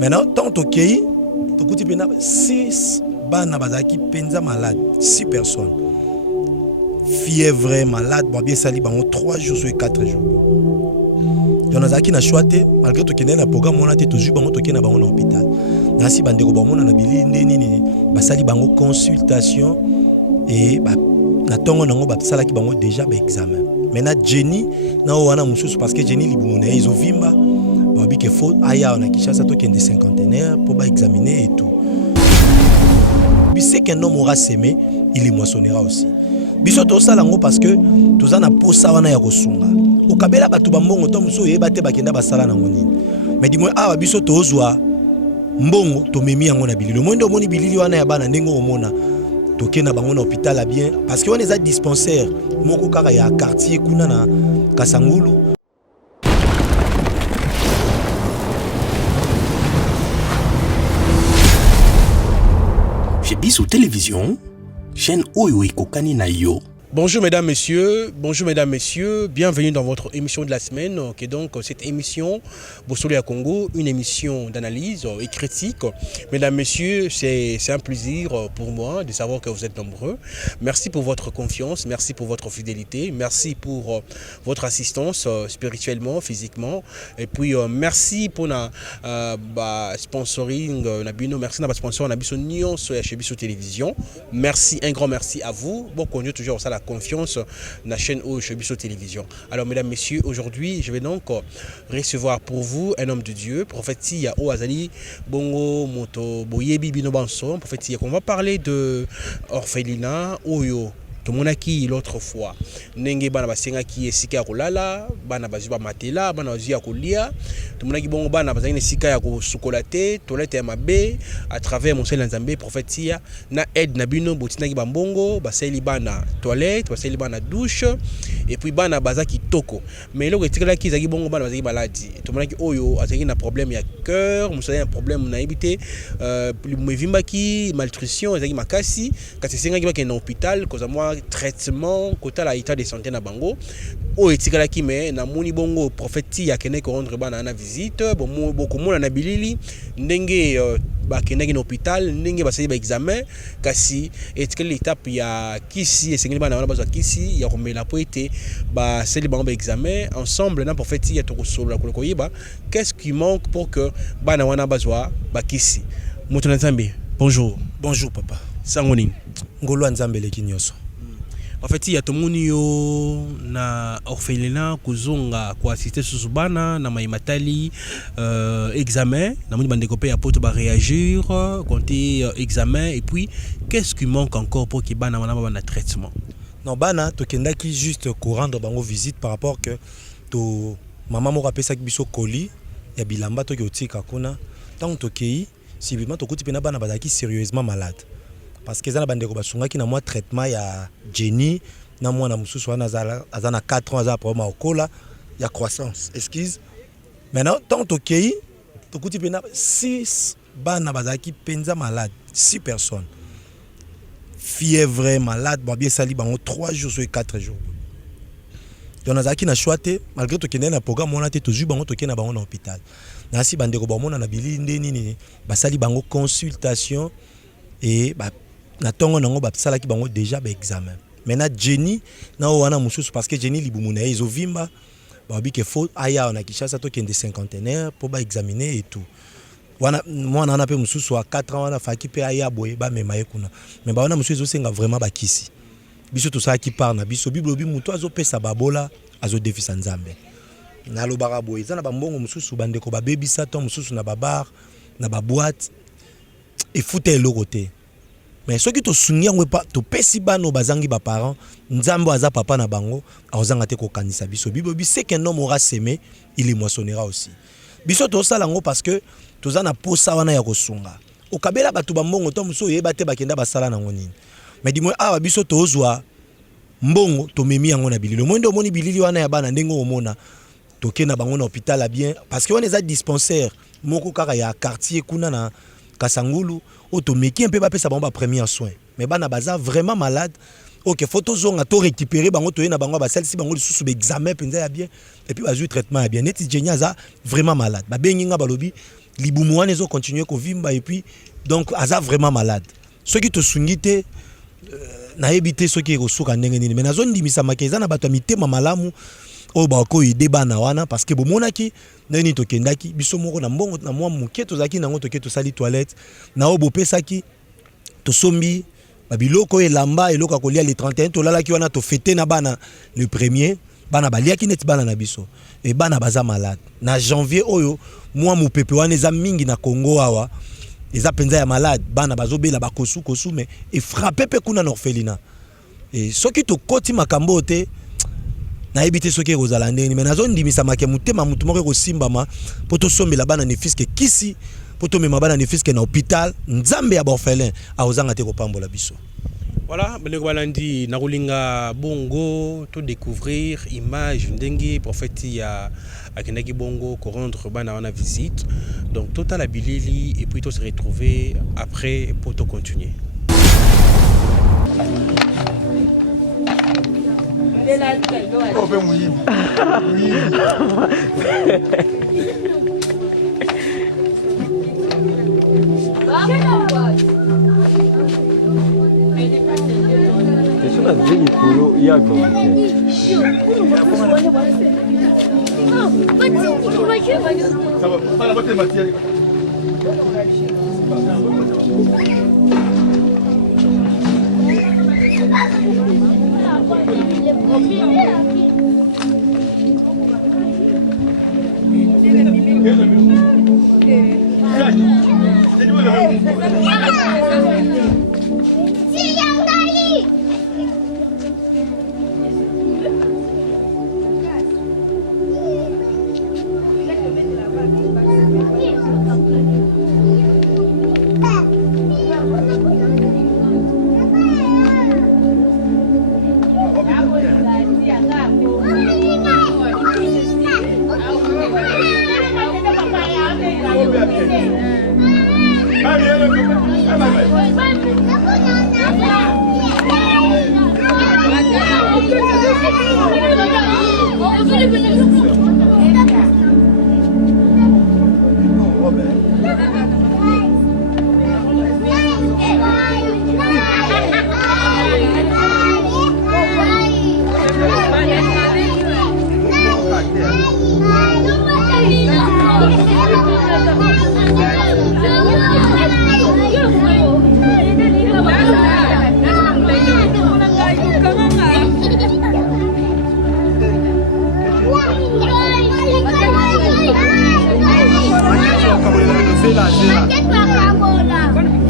Maintenant, tant que tu as 6 bana bazaki penza malade, 6 personnes. Fièvre malade, bien sali bango 3 jours sur 4 jours. Donc nazaki na choité malgré to kende na programme on a été toujours bango to kende bango na hôpital. Nasi bandeko bango na bili nini basali bango consultation et ba na tongo nango ba sala ki bango déjà ba examen. Maintenant Jenny na wana mususu parce que Jenny libumu na izovimba ba bi ke faut aya na Kinshasa to kende cinquantenaire pour ba examiner et tout. C'est qu'un homme aura sémé, il les moissonnera aussi. Biso to sala ngo parce que tozana posa wana ya kosunga. Okabela batu bambongo to muso yebate bakenda basala na ngoni. Mais dis-moi ah biso to ozwa mbongo to memi yango na bilili. Mondo moni bilili wana ya bana ndengo omona. Tokena bango na hôpital a bien parce que on les a dispensaires moko kaka ya quartier kuna na Kasangulu. Biso Télévision, chaîne Oyo Kokani na yo. Bonjour mesdames, messieurs, bienvenue dans votre émission de la semaine, qui est donc cette émission Bossolo à Congo, une émission d'analyse et critique. Mesdames, messieurs, c'est un plaisir pour moi de savoir que vous êtes nombreux. Merci pour votre confiance, merci pour votre fidélité, merci pour votre assistance spirituellement, physiquement, et puis merci pour na sponsoring, merci na sponsor na biso nyonso ya Biso Télévision. Merci, un grand merci à vous. Bon, on est toujours ça la confiance dans la chaîne Biso Télévision. Alors mesdames, messieurs, aujourd'hui je vais donc recevoir pour vous un homme de Dieu, prophète ya Oazali Bongo Moto Boyebi Bino Banso, prophète qu'on va parler de orphelinat Oyo. Tomonaki l'autre fois ndenge bana basenga ki esika ya kolala bana bazuba matela bana bazuya kolia tomonaki bongo bana bazali esika ya kosukola te toilette ya mabe à travers mon sel nzambe prophétia na aide na bino botinaki bambongo basali bana toilette basali bana douche et puis bana bazaki toko mais loko etikala ki zaki bongo bana bazaki baladi tomonaki oyo azaki na problème ya cœur musali un problème na ibité mvimbaki malnutrition azaki makasi kasi senga ki ba na hôpital cause moi traitement côté la état de santé na bango o etikala ki me na moni bongo prophète ya kene ko rendre bana na visite beaucoup mona na bilili ndenge ba kene na hôpital ndenge ba sali ba examen kasi etikala l'étape ya kisi esengeli bana wana bazwa kisi ya komela po ete ba sali bango ba examen ensemble na prophète ya to kosolo ko koyiba qu'est-ce qui manque pour que bana wana bazwa ba kisi moto na Nzambe. Bonjour papa sangoni ngolo Nzambe leki nyoso. En fait, il y a tout le monde na orphelinat kuzonga kwa assister susubana na maimatali examen na moni bande kopé à poto ba réagir compter examen et puis qu'est-ce qui manque encore pour que bana wana ba na traitement. Non bana to kendaki juste ko rendre bango visite par rapport que to maman mo rapesa ki biso colis ya bilamba to ki otika kuna tant to kei si vraiment to kuti pena bana bazaki sérieusement malade. Parce que ça na bandeko basungaki na moi traitement ya Jenny na moi na mususu wana azana 4 ans aza problème okola ya croissance excuse maintenant tant okei to kuti pena 6 bana bazaki penza malade 6 personnes fièvre malade bien sali bango 3 jours sur 4 jours. Donc nazaki na choité malgré to kende na programme on a été toujours bango to kende bango na hôpital. Nasi bandeko bango na bili nini basali bango consultation et na tongo nango ba sala ki bango déjà ba examen. Maintenant Jenny na wana mususu parce que Jenny libumu na izovimba ba bi ke faut aya na Kinshasa to kende cinquantenaire pour ba examiner et tout. Wana mwana na pe mususu wa 4 ans wana faki pe aya boye ba mema yekuna. Mais ba wana mususu senga vraiment ba kisi. Biso to sala ki par na biso biblo bi muto azo pesa babola azo defisa Nzambe. Na lo bara boye zana ba mbongo mususu bande ko ba baby saton mususu na ba bar na ba boîte et fouter le côté. Mais ceux qui te souviennent ou pas, tu pèses bano bazangi ba parents, Nzambo aza papa na bango, azanga te ko kanisa biso. Bible c'est qu'un homme aura sémé, il les moissonnera aussi. Biso to sala ngo parce que toza na posa wana ya kosunga. Okabela batu ba mbongo to muso yeba te bakenda basala na ngoni. Mais dis-moi ah biso to ozwa mbongo to memi yango na bilili. Mondo moni bilili wana ya bana ndengo omona. To kena bango na hôpital a bien parce que on les a dispensaires moko kaka ya quartier kuna na Kasangulu, automeki un peu pesa bango ba premier soin. Mais bana baza vraiment malade. OK, photo zonga to récupérer bango to yena bango ba celle ci bango sous examen penza ya bien et puis ba traitement ya bien. Neti Jenny aza vraiment malade. Ba bengi nga balobi libumu wana ezo continuer kovimba et puis donc aza vraiment malade soki tosungi te nayebi te soki ekosuka ndenge nini mais nazondimisama eza na bato ya mitema malamu oyo bakoyede bana wana parce que bomonaki ndenge nini tokendaki biso moko na mbongo na mwa moke tozalaki nango toke tosali toilette na oyo bopesaki tosombi babiloko elamba eloko ya kolia le 31 tolalaki wana tofete na bana le premier bana baliaki neti bana na biso et bana baza malade na janvier oyo mwa mopepe wana eza mingi na Congo awa eza penza ya malade bana bazobela bakosu kosu mais et frappé pe kuna na orphelinat et soki tokoti makambo te nayebi te soki ekozala ndeni mais nazondimisa make mutema mutu moko ekosimbama po tosombela bana ne fiske kisi po tomema bana ne fiske na hôpital nzambe ya baorphelin akozanga te kopambola biso. Voilà, Beneko Balandi, Narulinga Bongo, tout découvrir, image, Ndengi, prophète à Kenaki Bongo, pour rendre Bana en visite. Donc, total Abilili, et puis tout se retrouver après pour tout continuer.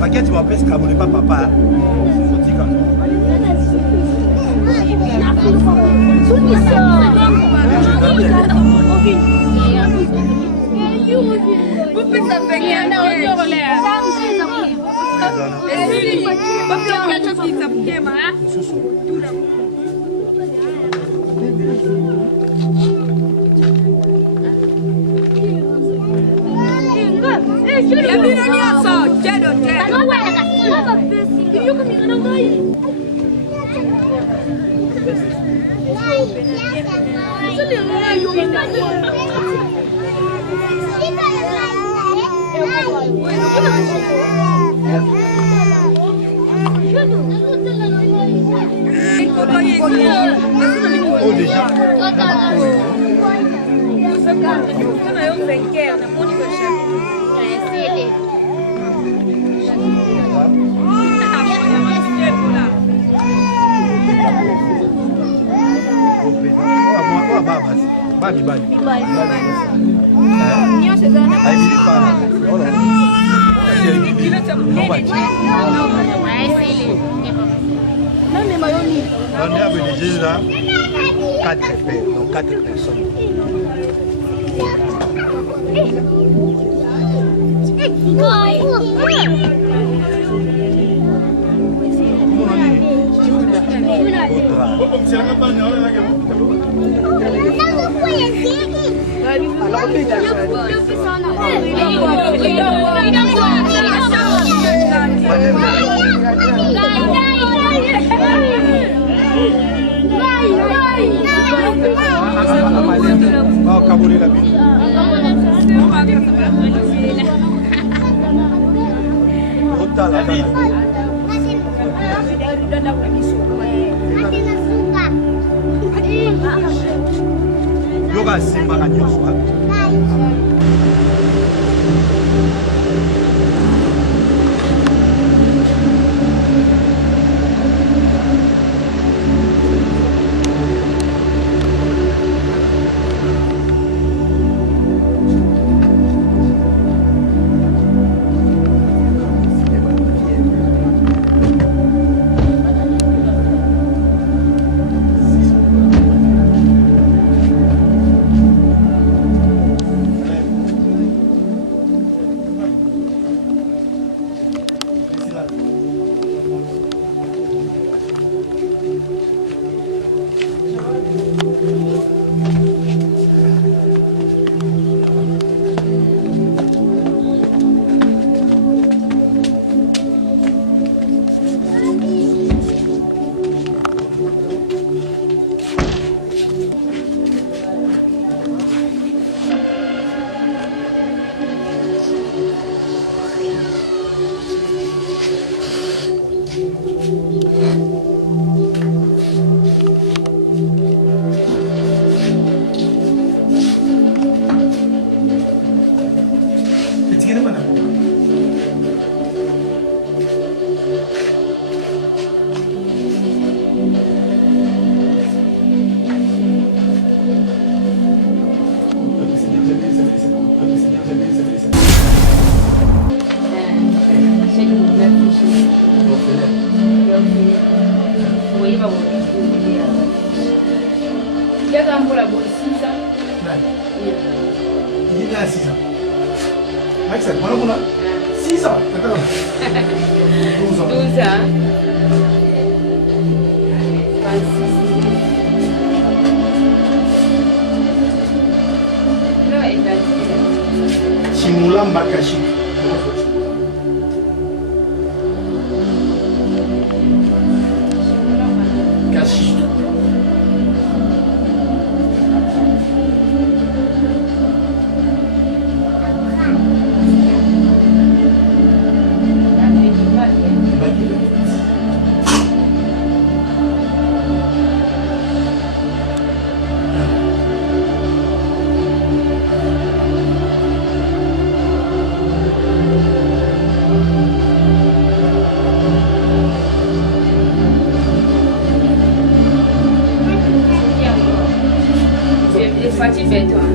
Paquete va pescar, mon pas papa. On est obligé là 4 personnes, donc 4 personnes. Oh, tala. Yoga simba kanyoso. Chimulamba Kashi. Kashi. Fatih Beton.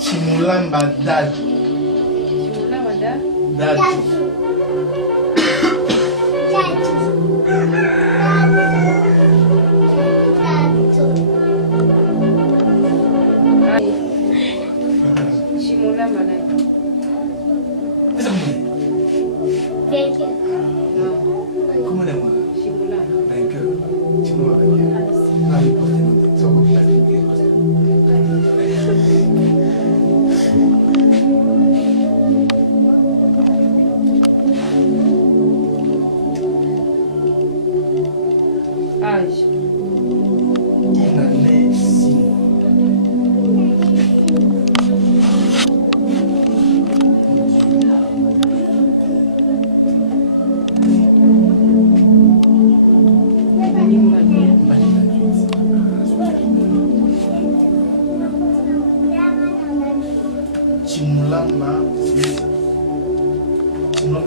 Chimulamba Daju. Daju. Chimulamba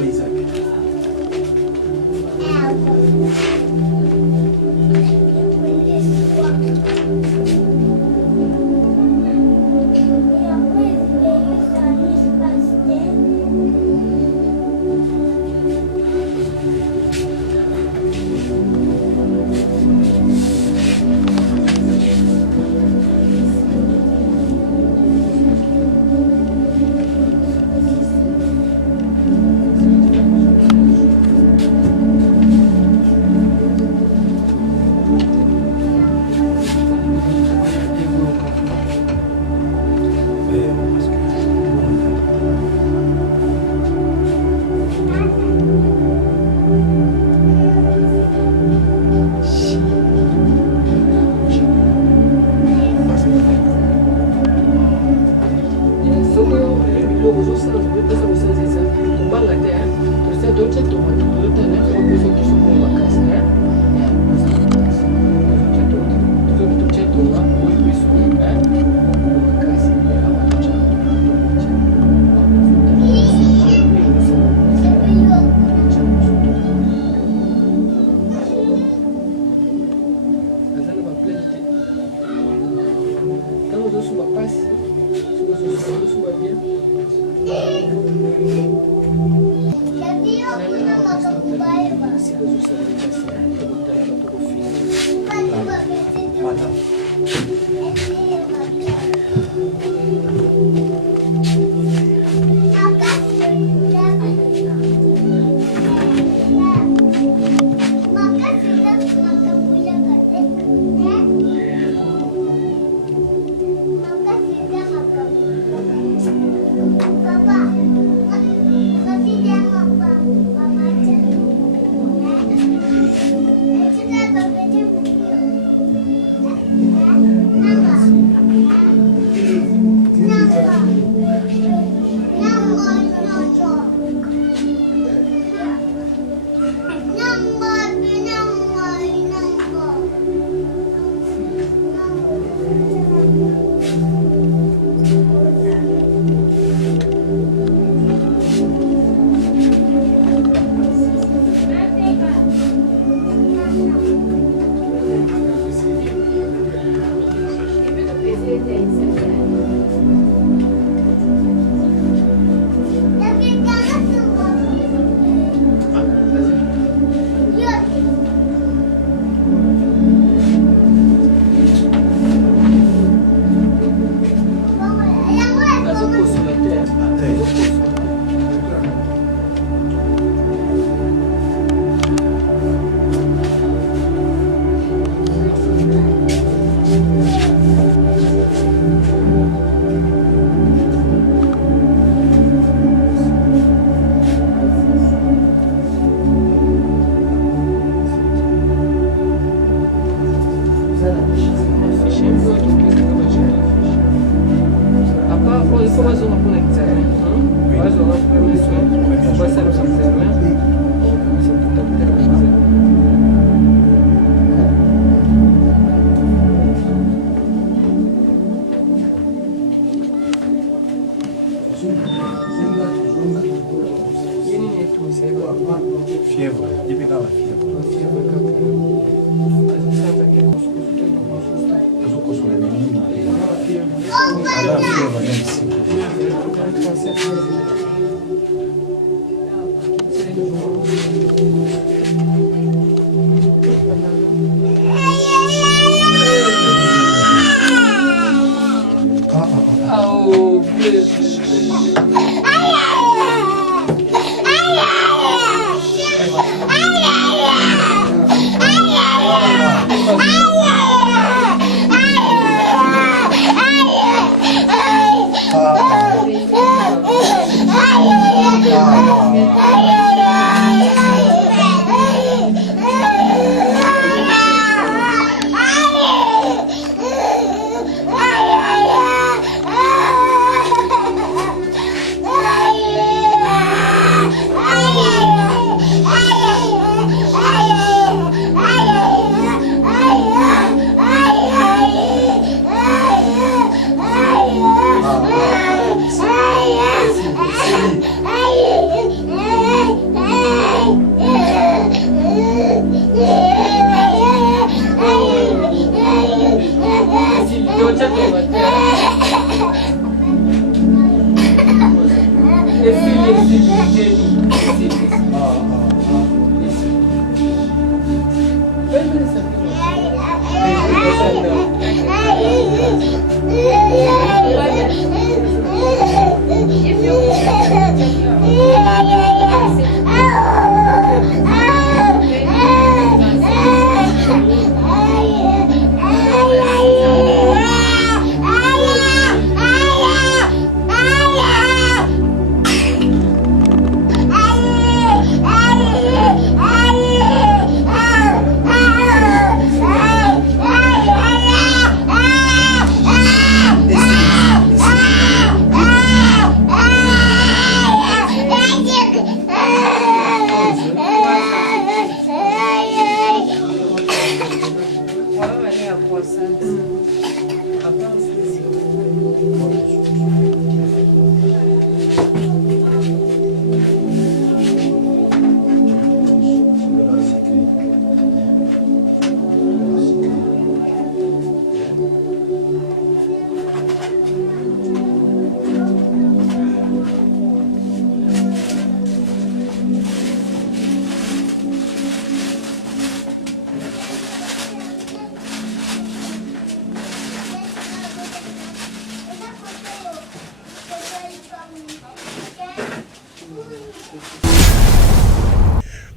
Isaac.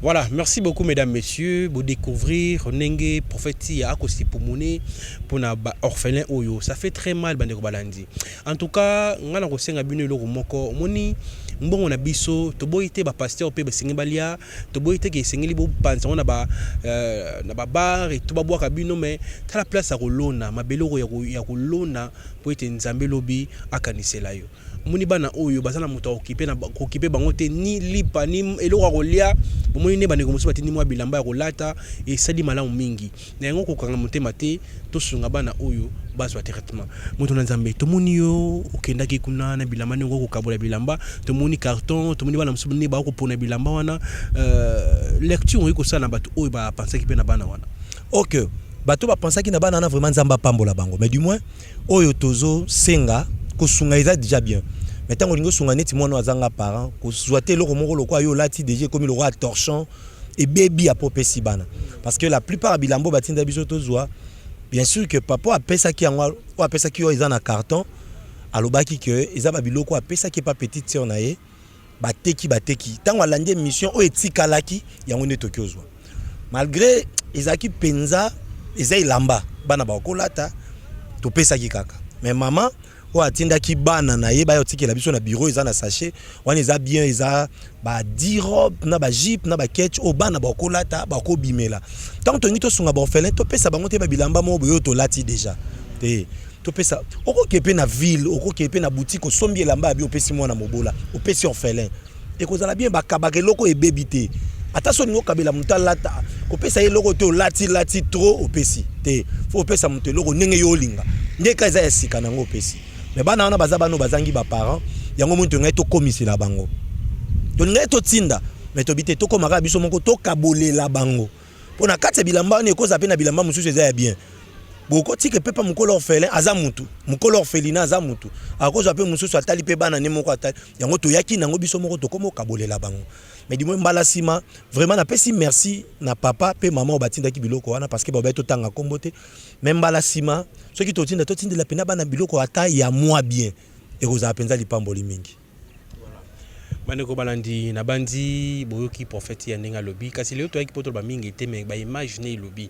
Voilà, merci beaucoup mesdames, messieurs, pour découvrir Nenge prophétie à Kosti pour Mouné pour na orphelin Oyo. Ça fait très mal bande balandi. En tout cas, on a reçu un abonné le moko moni mbongo na biso to boité ba pasteur pe ba singibalia to boité ke singili bo panza on na ba bar et to ba boaka bino mais ta la place à kolona mabeloko ya kolona po ete nzambe lobi akanisela yo. Moni bana oyo bazana moto okipe bango te ni lipa ni eloko kolia bomoni ne bane komuso batini mwa bilamba ya kolata et sali malamu mingi na yango kokanga motema te to sunga bana oyo bazwa traitement moto na nzambe to moni yo okenda ki kuna na bilamba ngo kokabola bilamba to moni carton to moni bana musu ne ba ko pona bilamba wana lecture ko sala bato oyo ba penser ki pe na bana wana. OK, bato ba penser ki na bana na vraiment nzamba pambola bango mais du moins oyo tozo senga ko sunga eza déjà bien. Mais tant que sunga neti mwana azanga parent ko souhaiter le moko lokwa yo lati déjà comme le roi torchon et baby a popesi bana parce que la plupart bilambo batinda biso tozwa bien sûr que papa a pesa ki yango o a pesa ki yo eza na carton alobaki que eza ba biloko a pesa ki pas petite sœur na ye bateki tant alandi mission o etikalaki yango ne tokiozwa malgré ezaki penza eza ilamba bana ba kolata to pesa ki kaka mais maman o atinda ki bana na ye ba yo tikela biso na bureau eza na sachet wana eza bien eza ba 10 robe na ba jeep na ba ketch o bana ba kolata ba ko bimela tant to ngito sunga ba orphelin to pesa bango te ba bilamba mo boyo to lati déjà te to pesa oko kepe na ville oko kepe na boutique o sombi elamba bi opesi mwana mobola opesi orphelin e ko zala bien ba kabake loko e bébité ata so ningo kabela mutalata ko pesa ye loko te lati trop opesi te fo opesa muto loko nenge yo linga ndeka eza esika nango opesi. Mais bana wana baza bano bazangi ba parents yango muntu ngai to komisila bango to ngai to tinda mais to bité to komaka biso moko to kabolela bango pona kati bilamba ne koza pe na bilamba mususu eza ya bien boko tike pepa mukolo orphelin aza mutu mukolo orphelina aza mutu akoza pe mususu atali pe bana ne moko atali yango to yaki nango biso moko to komo kabolela bango. Mais du moins mbala sima vraiment na pesi merci na papa pe maman obatinda ki biloko wana parce que ba beto tanga kombote même mbala sima ceux qui to tinda la pena bana biloko ata ya moi bien et koza penza lipamboli mingi. Maneko balandi na bandi boyoki prophète ya ndenga lobi kasi leo to yaki poto ba mingi te mais ba imaginer lobi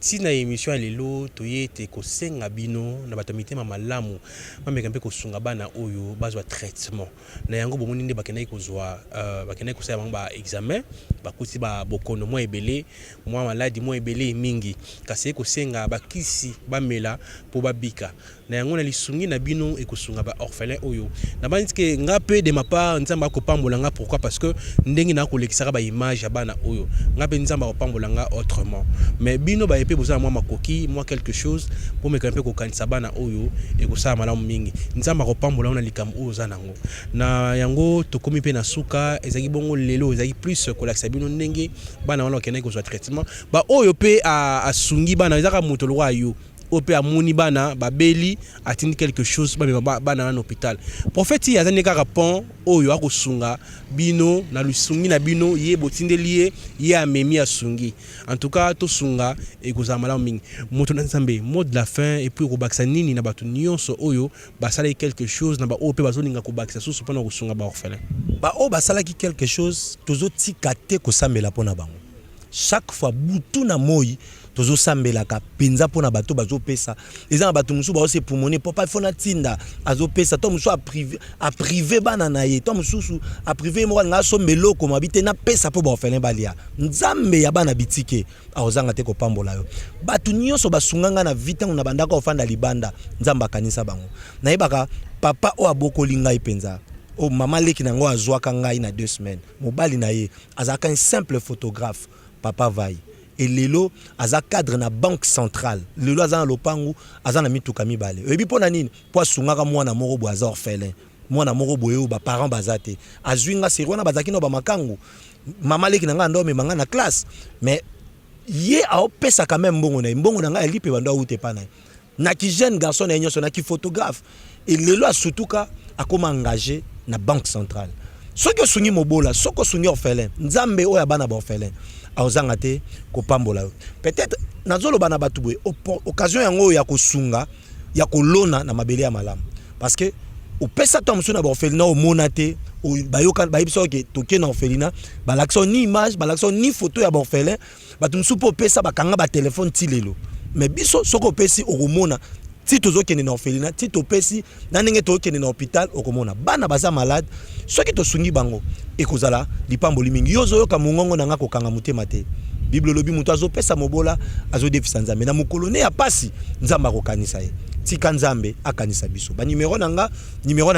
ti na émission lelo to yete ko senga bino na batomite malamu mameka mpe ko sunga bana oyo bazwa traitement na yango bomoni nde bakena ko zwa bakena ko sa ba examen bakuti ba bokono mo ebele mo maladi mo ebele mingi kasi ko senga bakisi bamela po babika na yango na lisungi na bino e ko sunga ba orphelin oyo na bandi ke ngape de ma part nzamba ko pambolanga pourquoi parce que ndengi na ko lekisaka ba image ya bana oyo ngape nzamba ko pambolanga autrement mais bino ba epé boza moi makoki moi quelque chose pour me kampe ko kanisa bana oyo e ko sa malamu mingi nzamba ko pambola na likam oyo za nango na yango to komi pe na suka ezaki bongo lelo ezaki plus ko lakisa bino ndenge bana wana okena ko zo traitement ba oyo pe a sungi bana ezaka moto lo ayo ope amoni bana babeli atindi quelque chose bana na hôpital prophète azani kaka pont oyo akosunga bino na lusungi na bino ye botindeli ye amemi asungi en tout cas to sunga e kozamala mingi moto na nzambe mot de la fin et puis ko baksa nini na batu nyonso oyo basala quelque chose na ba ope bazolinga ko baksa susu pona kosunga ba orphelin ba o basala ki quelque chose tozo tikate ko sambela pona bango chaque fois butu na moi tozo sambela ka penza pona bato bazo pesa eza bato musu ba ose pumone papa fona tinda azo pesa to musu a privé bana na ye to musu a privé mo nga so meloko mabite na pesa po ba orphelin balia nzambe ya bana bitike azanga te ko pambola yo bato nyonso basunganga na vita na bandaka ofanda libanda nzamba kanisa bango na yebaka papa o abokoli ngai penza o mama leki nango azwaka ngai na 2 semaines mobali na ye azaka un simple photographe papa vai et lelo aza cadre na banque centrale lelo aza na lopangu aza na mituka mibale ebi pona nini po asungaka mwana moko bo aza orphelin mwana moko boyo ba parents bazate azwinga serwana bazaki no ba makangu mama leki nanga ndo me manga na classe mais ye a opesa quand même mbongo na nga elipe bando ute pana na ki jeune garçon na nyonso na ki photographe et lelo asutuka akoma engagé na banque centrale soko sungi mobola soko sungi orphelin nzambe oya bana ba orphelin aozanga te ko pambola peut-être nazolo bana batubwe occasion yango ya kosunga ya kolona na mabele ya malamu parce que opesa to musu na ba orphelin o monate bayoka bayibiso ke toke na orphelinat balakso ni image balakso ni photo ya orphelin bato msupo pesa bakanga ba téléphone tilelo mais biso soko pesi okomona ti tozokende na orphelinat ti topesi na ndenge tokende na hôpital okomona bana baza malade soki tosungi bango ekozala lipamboli mingi yo ozoyoka mongongo na nga kokanga motema te bible lobi moto azopesa mobola azodefisa nzambe na mokolo ne ya pasi nzambe akokanisa ye tika nzambe akanisa biso ba numéro nanga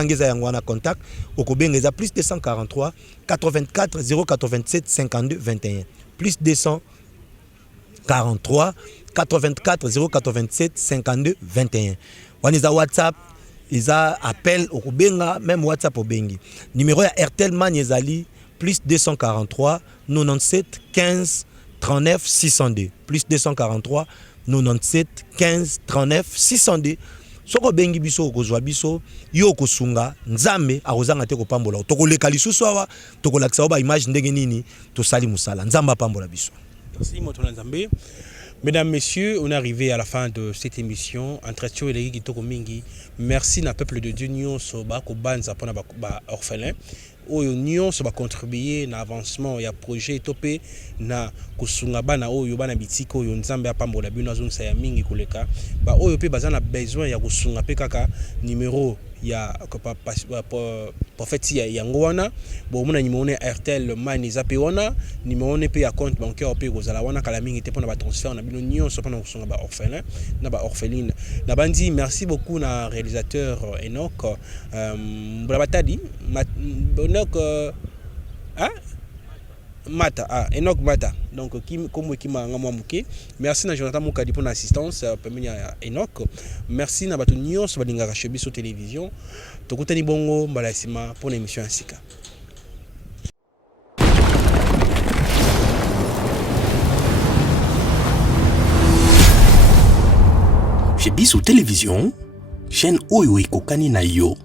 eza yango wana contact okobenga eza plus 243 84 087 52 21 plus 243 84 087 52 21 wana eza WhatsApp eza appel okobenga même WhatsApp obengi numéro ya Airtel Man ezali plus 243 97 15 39 602 plus 243 97 15 39 602 soko bengi biso okozwa biso yo kosunga nzambe akozanga te kopambola tokoleka lisusu awa tokolakisa ba image ndenge nini tosali musala nzamba pambola biso. Merci Moto Nzambe. Mesdames, Messieurs, on est arrivé à la fin de cette émission. Entretien et les Kitoko Mingi. Merci na peuple de Dieu Nyon Soba Kobanza pour ba orphelin. Oyo Nyon Soba contribuer na avancement ya projet topé na kusunga bana oyo bana bitiko oyo nzambe apambola bino zone sa ya mingi koleka. Ba oyo pe bazana besoin ya kusunga pe kaka numéro ya prophète ya ngwana bo mona numéro ne Airtel Man zape wana numéro ne pe ya compte bancaire pe kozala wana kala mingi te pona ba transfert na bino nyon so pona kusunga ba orphelin na ba orpheline na bandi. Merci beaucoup na réalisateur Enoch Brabatadi Enoch Mata Enoch Mata donc comme qui m'a ngamuke. Merci na Jonathan Mukadi pour l'assistance permis ya Enoch. Merci na bato nyonso balingaka Chebiso télévision tokutani bongo mbalasima pour l'émission Ansika. Chebiso télévision chaîne oyo ekokani na yo.